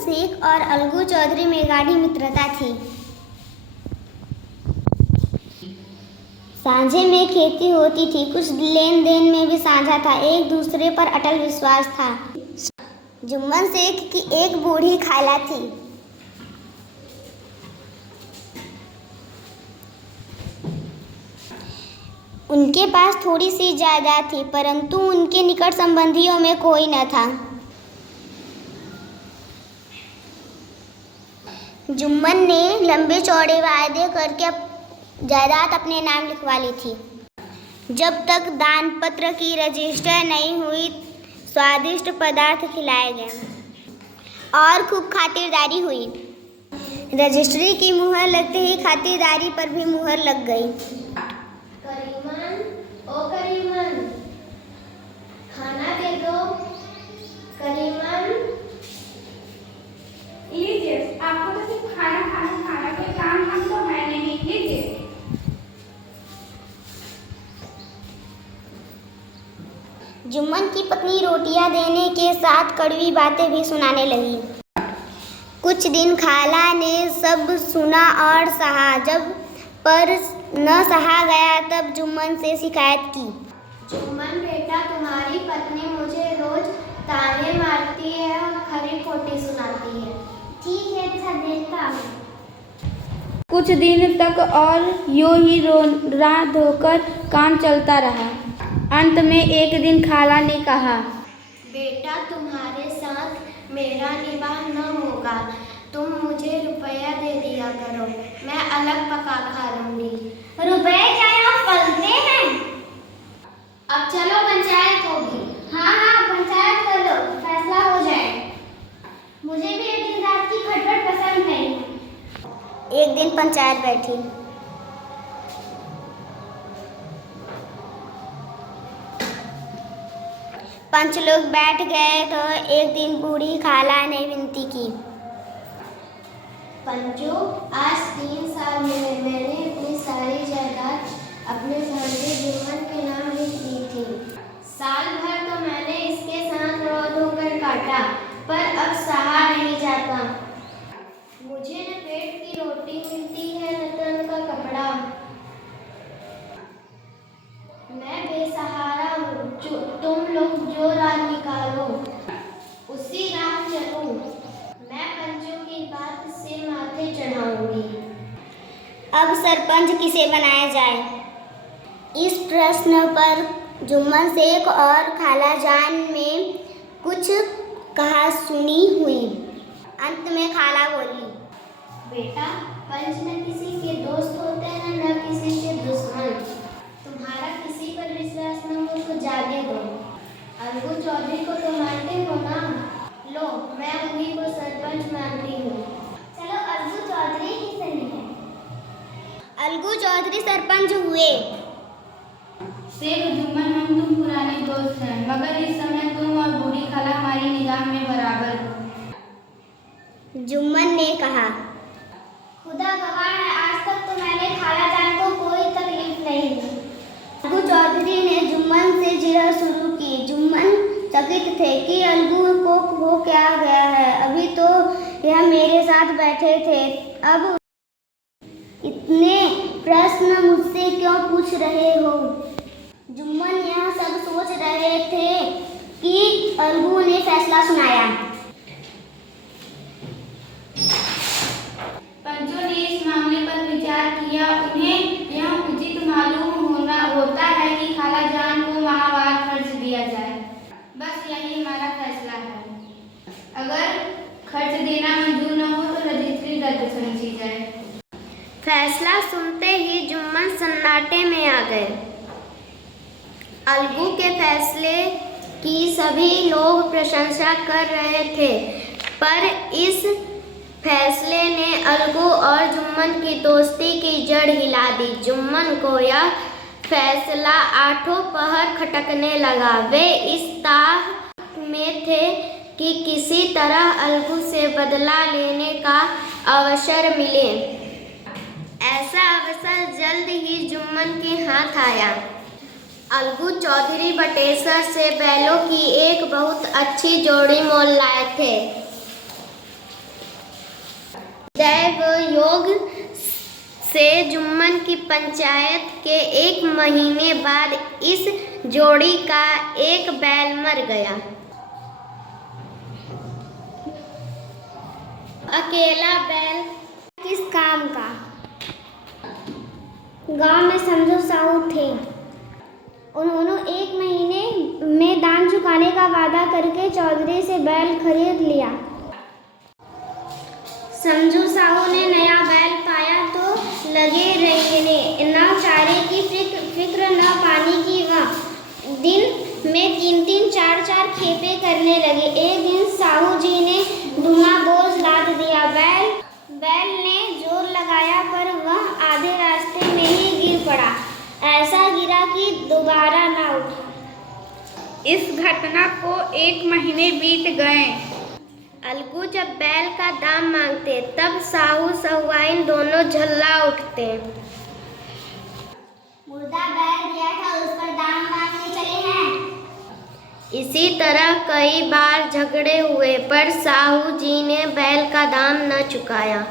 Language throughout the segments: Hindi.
शेख और अलगू चौधरी में गाढ़ी मित्रता थी। सांझे में खेती होती थी, कुछ लेन देन में भी साझा था, एक दूसरे पर अटल विश्वास था। जुम्मन शेख की एक बूढ़ी खाला थी। उनके पास थोड़ी सी जायदाद थी, परंतु उनके निकट संबंधियों में कोई न था। जुम्मन ने लंबे चौड़े वायदे करके जायदाद अपने नाम लिखवा ली थी। जब तक दान पत्र की रजिस्टर नहीं हुई, स्वादिष्ट पदार्थ खिलाए गए और खूब खातिरदारी हुई। रजिस्ट्री की मुहर लगते ही खातिरदारी पर भी मुहर लग गई। करीमन, ओ करीमन, खाना दे दो। करीमन, लीजिए, आपको तो सिर्फ खाना कोई काम हम तो है नहीं। लीजिए। जुम्मन की पत्नी रोटियां देने के साथ कड़वी बातें भी सुनाने लगी। कुछ दिन खाला ने सब सुना और सहा। जब पर न सहा गया तब जुम्मन से शिकायत की। जुम्मन बेटा, तुम्हारी पत्नी मुझे रोज ताने मारती है और खरी खोटी सुनाती है। ठीक है, अच्छा देखता हूँ। कुछ दिन तक और यूं ही रोना धोकर काम चलता रहा। अंत में एक दिन खाला ने कहा, बेटा, तुम्हारे साथ मेरा निवाह न होगा। तुम मुझे रुपया दे दिया करो, मैं अलग पका खा लूंगी। रुपए क्या यहाँ फलते हैं? अब चलो, पंचायत होगी। हाँ, पंचायत कर लो, फैसला हो जाए। मुझे भी एक दिन रात की खटपट पसंद नहीं है। एक दिन पंचायत बैठी। पंच लोग बैठ गए तो एक दिन बूढ़ी खाला ने विनती की। पंचो, आज 3 साल हुए मैंने अपनी सारी जायदाद अपने भांजे जुम्मन के नाम लिख दी थी। साल भर तो मैंने इसके साथ रो धोकर काटा, पर अब सहा नहीं जाता। मुझे न पेट की रोटी मिलती है न तन का कपड़ा। मैं बेसहारा हूँ। तुम लोग जो राह निकालो उसी राह चलूं। मैं पंचों की बात से माथे चढ़ाऊंगी। अब सरपंच किसे बनाया जाए? इस प्रश्न पर जुम्मन शेख और खाला जान में कुछ कहा सुनी हुई। अंत में खाला बोली, बेटा, पंच न किसी के दोस्त होते हैं न किसी के दुश्मन। तुम्हारा किसी पर विश्वास न हो तो जाने दो। अलगू चौधरी को तो मानते हो ना? लो, मैं उन्हीं को सरपंच मानती हूँ। चलो, अलगू चौधरी ही सही है। अलगू चौधरी सरपंच हुए। शेख जुम्मन, हम तुम पुराने दोस्त हैं, मगर इस समय तुम और बूढ़ी खाला हमारी निगाह में बराबर हो। जुम्मन ने कहा, खुदा गवाह है, आज तक तो मैंने खाला जान को कोई तकलीफ नहीं दी। अलगू चौधरी ने जुम्मन से जिरह शुरू की। जुम्मन चकित थे कि अलगू को हो क्या गया है। अभी तो यह मेरे साथ बैठे थे, अब इतने प्रश्न मुझसे क्यों पूछ रहे हो? जुम्मन यह सब सोच रहे थे कि अलगू ने फैसला सुनाया। पंचों ने इस मामले पर विचार किया। उन्हें यह उचित मालूम होता है कि खाला जान को माहवार खर्च दिया जाए। बस यही हमारा फैसला है। अगर खर्च देना मंजूर न हो तो रजिस्ट्री रद्द समझी जाए। फैसला सुनते ही जुम्मन सन्नाटे में आ गए। अलगू के फैसले की सभी लोग प्रशंसा कर रहे थे, पर इस फैसले ने अलगू और जुम्मन की दोस्ती की जड़ हिला दी। जुम्मन को यह फैसला आठों पहर खटकने लगा। वे इस ताह में थे कि किसी तरह अलगू से बदला लेने का अवसर मिले। ऐसा अवसर जल्द ही जुम्मन के हाथ आया। अलगू चौधरी बटेसर से बैलों की एक बहुत अच्छी जोड़ी मोल लाए थे। से जुम्मन की पंचायत के 1 महीने बाद इस जोड़ी का एक बैल मर गया। अकेला बैल किस काम का? गांव में समझो साहू थे। उन्होंने 1 महीने में दान चुकाने का वादा करके चौधरी से बैल खरीद लिया। समझू साहू ने नया बैल पाया तो लगे रहने, ना चारे की फिक्र न पानी की। वह दिन में 3-3 4-4 खेपे करने लगे। एक दिन साहू जी ने दूना बोझ लाद दिया। बैल ने जोर लगाया पर वह आधे रास्ते में ही गिर पड़ा। ऐसा गिरा कि दोबारा ना उठा। इस घटना को 1 महीने बीत गए। अलगू जब बैल का दाम मांगते तब साहू सहुआइन दोनों झल्ला उठते। मुर्दा बैल दिया था, उस पर दाम मांगने चले हैं। इसी तरह कई बार झगड़े हुए पर साहू जी ने बैल का दाम न चुकाया।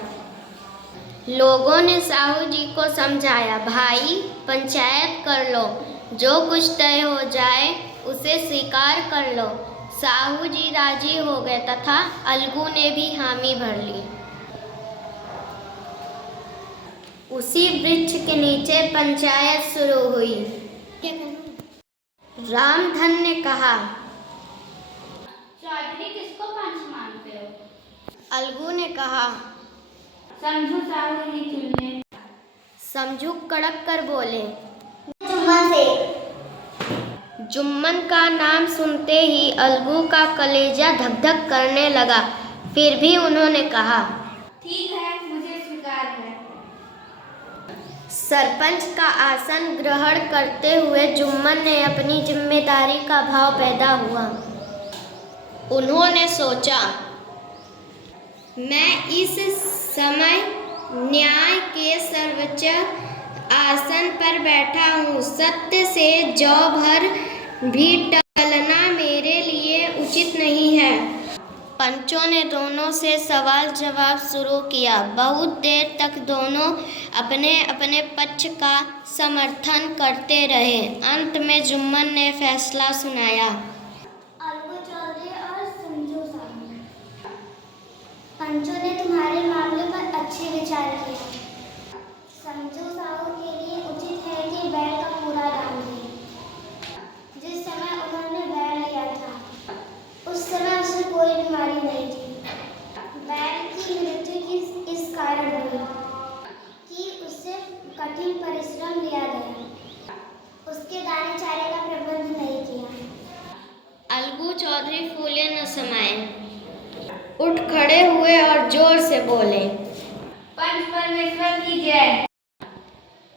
लोगों ने साहू जी को समझाया, भाई पंचायत कर लो, जो कुछ तय हो जाए उसे स्वीकार कर लो। साहू जी राजी हो गए तथा अलगू ने भी हामी भर ली। उसी वृक्ष के नीचे पंचायत शुरू हुई। रामधन ने कहा, चौधरी किसको पंच मानते हो? अलगू ने कहा, समझू साहू ही चुनने। समझू कड़क कर बोले। जुम्मन से। जुम्मन का नाम सुनते ही अलगू का कलेजा धक धक करने लगा। फिर भी उन्होंने कहा, ठीक है, मुझे स्वीकार है। सरपंच का आसन ग्रहण करते हुए जुम्मन ने अपनी जिम्मेदारी का भाव पैदा हुआ। उन्होंने सोचा, मैं इस समय न्याय के सर्वोच्च आसन पर बैठा हूँ। सत्य से जौ भर भी टलना मेरे लिए उचित नहीं है। पंचों ने दोनों से सवाल जवाब शुरू किया। बहुत देर तक दोनों अपने अपने पक्ष का समर्थन करते रहे। अंत में जुम्मन ने फैसला सुनाया। अलगू चौधरी और समझू साहू, पंचों ने तुम्हारे मामले पर अच्छे विचार किए। समझू साहू के लिए उचित है कि बैल का पूरा दाम दें। जिस समय उन्होंने बैल लिया था उस समय उसे कोई बीमारी नहीं थी। बैल की मृत्यु इस कारण हुई कि उससे कठिन परिश्रम लिया गया, उसके दाने चारे का प्रबंध नहीं किया। अलगू चौधरी फूले न समाये, उठ खड़े हुए और जोर से बोले, पंच परमेश्वर की जय।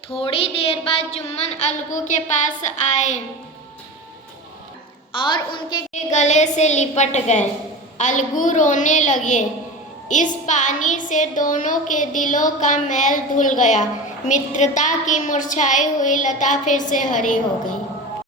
थोड़ी देर बाद जुम्मन अलगू के पास आए और उनके गले से लिपट गए। अलगू रोने लगे। इस पानी से दोनों के दिलों का मैल धुल गया। मित्रता की मुरझाई हुई लता फिर से हरी हो गई।